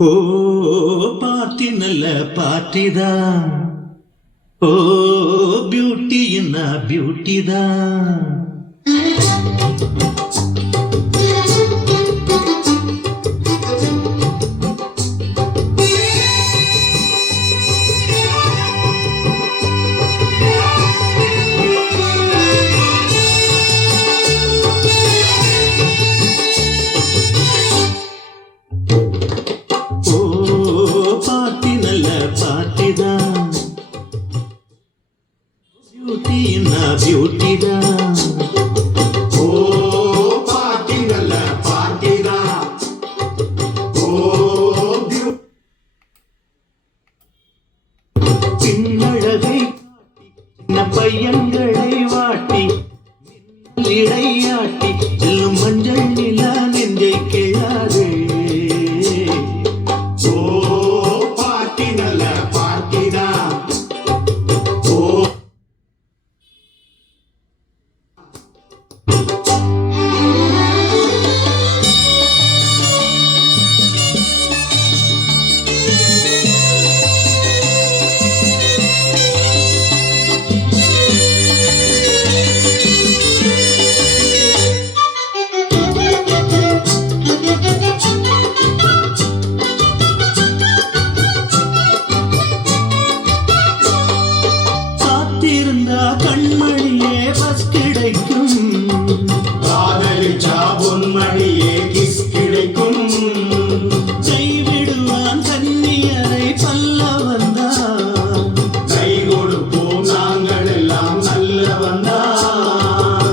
ஓ party நல்ல party தான். ஓ beauty என்ன பியூட்டி தான். பார்ட்டி நல்ல பார்ட்டி தான். பியூட்டி என்ன பியூட்டி தான். ஓ பார்ட்டி நல்ல பார்ட்டி தான். ஓ பின்னழகை சின்ன பையன்களை வாட்டி இடையாட்டி செல்லும் மஞ்சள் நிலா நெஞ்சை கிழாது. ஓ பார்ட்டி நல்ல பார்ட்டி தான். ஓ காத்திருந்தா கண்மணியே பஸ் கிடைக்கும். காதலிச்சா பொன்மணியே கிஸ் கிடைக்கும். கைவிடுவான் கன்னியரை பல்ல வந்தான். கை கொடுப்போம் நாங்கள் எல்லாம் நல்லவன் தான்.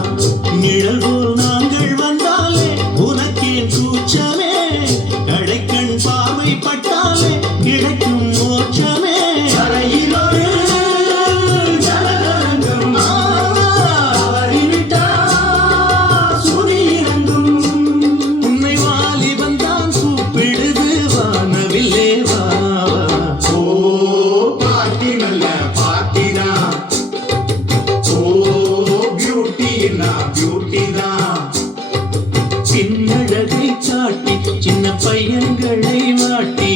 நிழல் போல் நாங்கள் வந்தாலே உனக்கேன் கூச்சமே. கடைக்கண் பார்வை பட்டாலே கிடைக்கும் மோட்சமே. கரையில் ஒரு ஜலதரங்கம் தவறிவிட்டா சுதி இறங்கும். உன்னை வாலிபன் தான் கூப்பிடுது வானவில்லே வா. ஓ பார்ட்டி நல்ல பார்ட்டி தான். ஓ பியூட்டி என்ன பியூட்டி தான். பின்னழகை காட்டி சின்ன பையன்களை வாட்டி